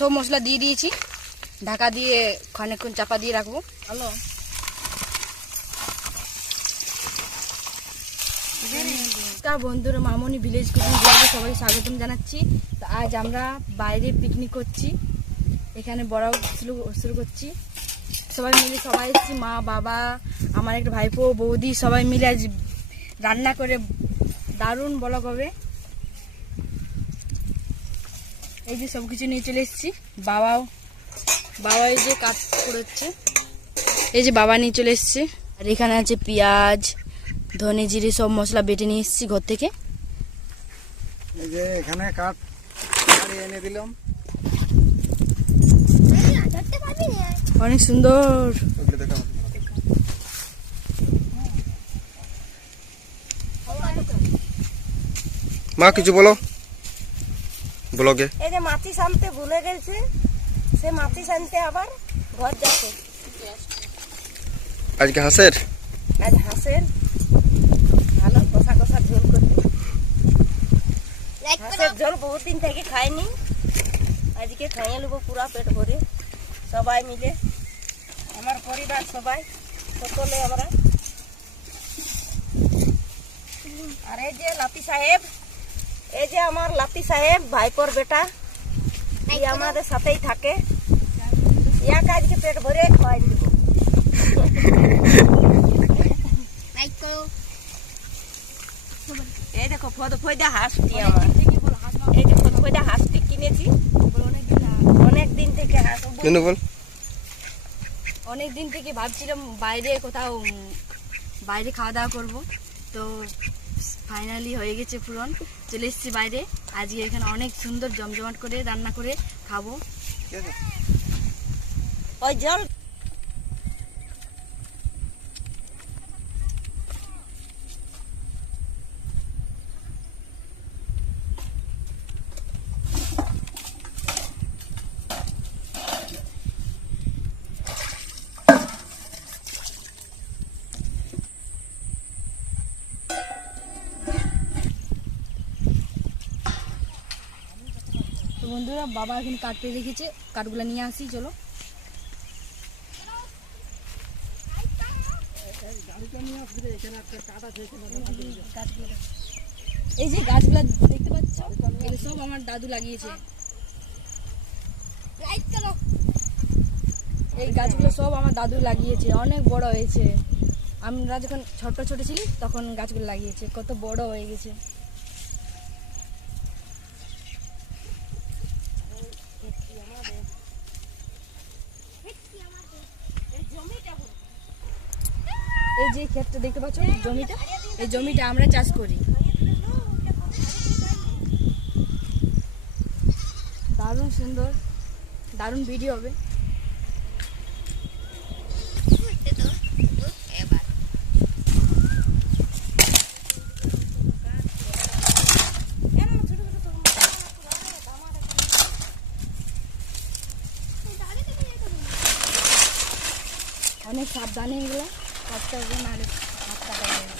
সব মশলা দিয়ে দিয়েছি, ঢাকা দিয়ে খানিকক্ষণ চাপা দিয়ে রাখবো। হ্যালো বন্ধুরা, মামনি ভিলেজ কুকিং ব্লগে সবাই স্বাগতম জানাচ্ছি। তো আজ আমরা বাইরে পিকনিক করছি, এখানে বড়াও শুরু করছি। সবাই মিলে সবাই এসেছি, মা বাবা আমার একটা ভাইপো বৌদি সবাই মিলে আজ রান্না করে দারুণ ব্লগ হবে। এই যে সব কিছু নিয়ে চলে এসেছি। বাবা এই যে কাজ করেছে, এই যে বাবা নিয়ে চলে এসছে। আর এখানে আছে পেঁয়াজ, ধনে জিরে সব মশলা বেটে নিয়ে এসেছি ঘর থেকে। এই যে এখানে কাঠ এনে দিলাম, অনেক সুন্দর। মা কিছু বলো ব্লগে। এই যে মাছি আনতে ভুলে গেছে, সে মাছি আনতে আবার ঘর যাচ্ছে। আজকে হাঁসের ভালো কষা কষা ঝোল করবে। হাঁসের ঝোল বহুত দিন থেকে খাইনি, আজকে খাইয়ে নেবো পুরা পেট ভরে সবাই মিলে, আমার পরিবার সবাই সকলে আমরা। আর এই যে লাতি সাহেব, এই যে আমার লাতি সাহেব ভাইপোর বেটা, এই আমাদের সাথেই থাকে। ইয়া কাজকে পেট ভরে খাওয়াই দেবো। এই দেখো ফদফদা হাঁসটি আমার, এই যে ফদফদা হাঁসটি কিনেছি অনেক দিন থেকে। অনেক দিন থেকে ভাবছিলাম বাইরে কোথাও বাইরে খাওয়া দাওয়া করবো, তো ফাইনালি হয়ে গেছে পূরণ। চলে এসেছি বাইরে, আজকে এখানে অনেক সুন্দর জমজমাট করে রান্না করে খাবো। ওই জল তো বন্ধুরা, বাবা এখানে কাঠ পেয়ে রেখেছে, কাঠগুলো নিয়ে আসি চলো। এই যে গাছগুলা দেখতে পাচ্ছ, এগুলো সব আমার দাদু লাগিয়েছে। এই গাছগুলো সব আমার দাদু লাগিয়েছে, অনেক বড় হয়েছে। আমরা যখন ছোট ছোট ছিলি তখন গাছগুলো লাগিয়েছে, কত বড় হয়ে গেছে। এই যে ক্ষেতটা দেখতে পাচ্ছ, জমিটা, এই জমিটা আমরা চাষ করি। দারুণ সুন্দর, দারুণ ভিডিও হবে। অনেক সাবধানে এগুলো কাটতে হবে, নাহলে হাত কাটা যাবে।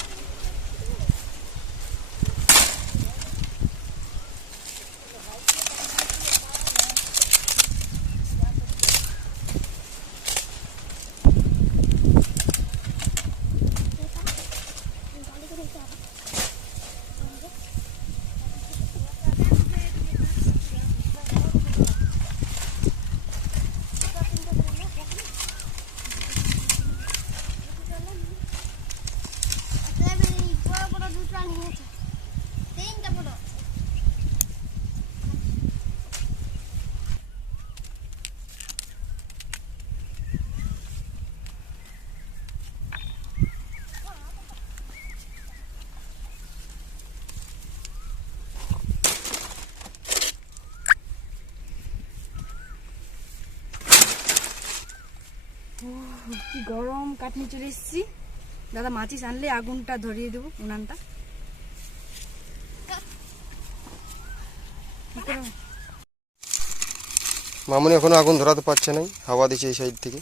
কি গরম কাঠ নিয়ে চলে এসেছি। দাদা মাচিস আনলে আগুনটা ধরিয়ে দেবো, উনানটা। মামনি এখনো আগুন ধরাতে পারছে না, হাওয়া দিচ্ছে এই সাইড থেকে।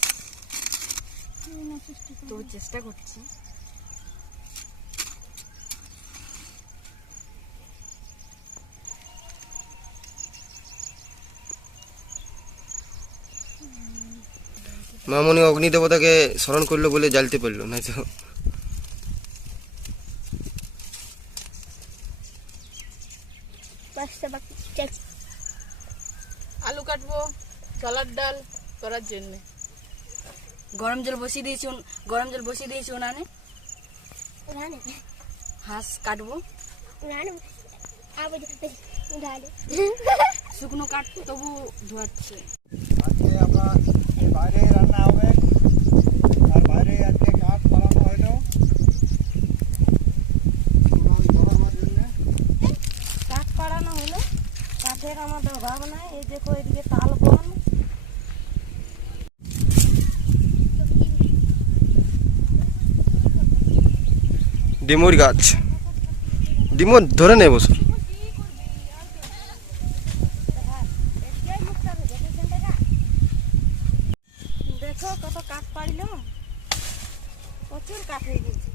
তো চেষ্টা করছি। মামনি অগ্নি দেবতাকে স্মরণ করলো বলে জ্বালতে পারলো না তো। আলু কাটবো ছোলার ডাল করার জন্য। গরম জল বসিয়ে দিয়েছি উনানে। হাঁস কাটবো, শুকনো কাটবো তবু ধোয়াচ্ছে। আজকে আমরা বাইরে রান্না হবে, আর বাইরে আজকে কাঠ বানানো হলো গরমের জন্য। কাঠ পাড়ানো হলো, কাঠের আমাদের অভাব নাই। এই দেখো এদিকে তাল বন, ডিমুর গাছ, ডিমুর ধরে নেই বছর। দেখো কত কাঠ পাড়িল, প্রচুর কাঠ হয়ে গেছে।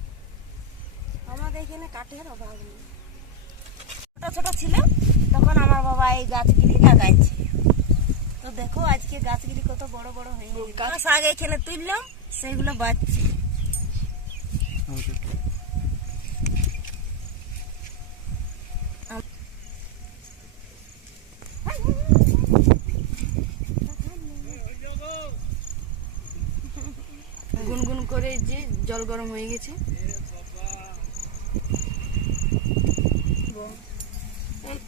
আমাদের এখানে কাঠের অভাব নেই। ছোট ছোট ছিল তখন আমার বাবা এই গাছগুলি লাগাইছে। তো দেখো আজকে গাছগুলি কত বড় বড় হয়ে গেছে। গাছ আগে এখানে তুললাম, সেগুলো বাঁচছে। গুনগুন করে যে জল গরম হয়ে গেছে।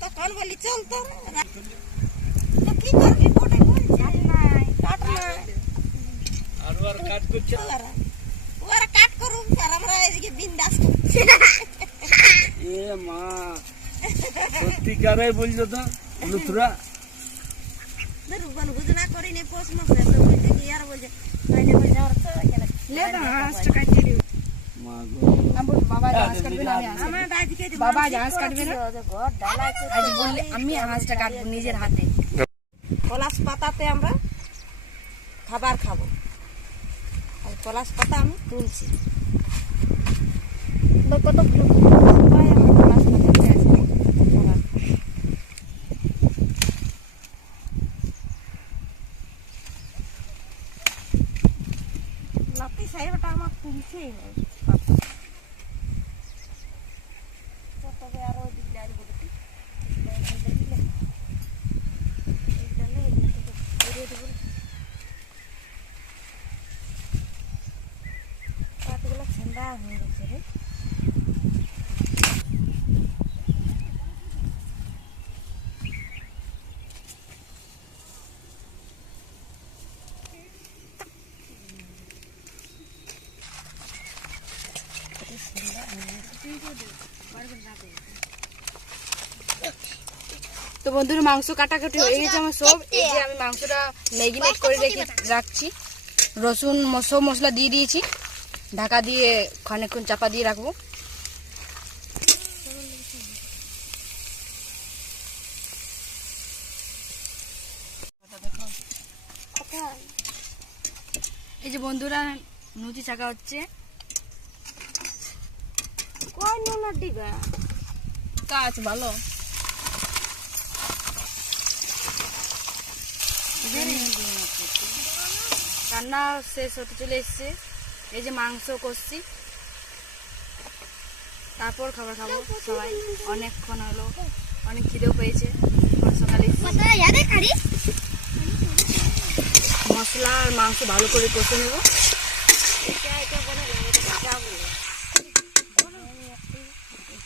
তখন বলি চল তো কি করবি, কোটে কাঠ নাই, কাঠ নাই। আর ওর কাঠ করছে, ওরা কাঠ করুক, আর আমরা এদিকে বিন্দাস করছি। এ মা সত্যিকারে বলছো তো লুথরা। বুঝনা করিনি পোষ মাসে তো বলছে কি আর বলছে তাইলে বলছে আর তো এখানে লে না হাঁসটা কাটিয়ে দিও। মা গো বাবা হাঁস কাটবে না, আমি হাঁস কাটবো। আমার আজকে বাবা আজ হাঁস কাটবে না, ঘর ঢালাই করতে আজ বললে আমি হাঁসটা কাটবো নিজের হাতে। পলাশ পাতাতে আমরা খাবার খাবো। আর পলাশ পাতা আমি তুলছি। কত সবাই আমরা পলাশ পাতা নিয়ে আসবো খাবার খাবো। লাপি সাহেবটা আমার তুলছেই না পাতা। তবে আরো দিলে আর বলতে পাতগুলো ঠান্ডা হয়ে গেছে রে। তো বন্ধুরা মাংস কাটাকাটি হয়ে গেছে আমার সব। এই যে আমি মাংসটা ম্যাগিনেট করে রাখছি। রসুন সব মশলা দিয়ে দিয়েছি, ঢাকা দিয়ে খানিকক্ষণ চাপা দিয়ে রাখবো। এই যে বন্ধুরা নুচি চাকা হচ্ছে। কই নুন দিবা কাজ ভালো। রান্না শেষ হতে চলে এসছে। এই যে মাংস কষছি, তারপর খাবার খাবো সবাই। অনেকক্ষণ হলো, অনেক খিদেও পেয়েছে। সকালে মশলা আর মাংস ভালো করে কষে নেবো।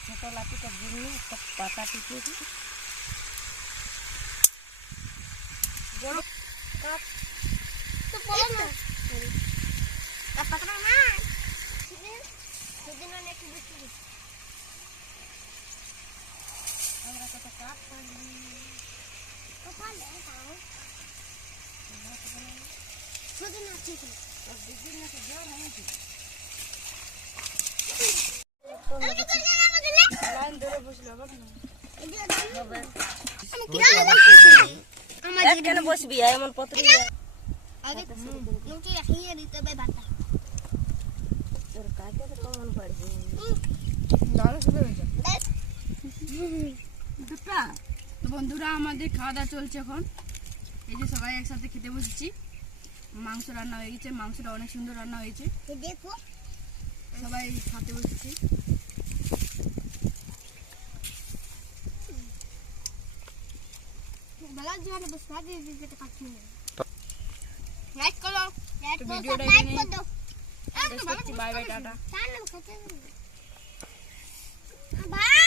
ছোট লাঠিটা জন্য একটা পাতা টিপিয়ে দিই। আমরা কত কাঠ পাইনি। লাইন ধরে বসলে হবে না। কেন বসবি এমন পত্র তোর কাজে তো কমন পড়বে। তো বন্ধুরা আমাদের খাওয়া দাওয়া চলছে এখন। এই যে সবাই একসাথে খেতে বসেছি। মাংস রান্না হয়ে গেছে, মাংসটা অনেক সুন্দর রান্না হয়েছে। দেখো সবাই খাতে বসেছি। লাইক করো, তো ভিডিওটা এখানে শেষ করছি। Bye bye, tata. ভাই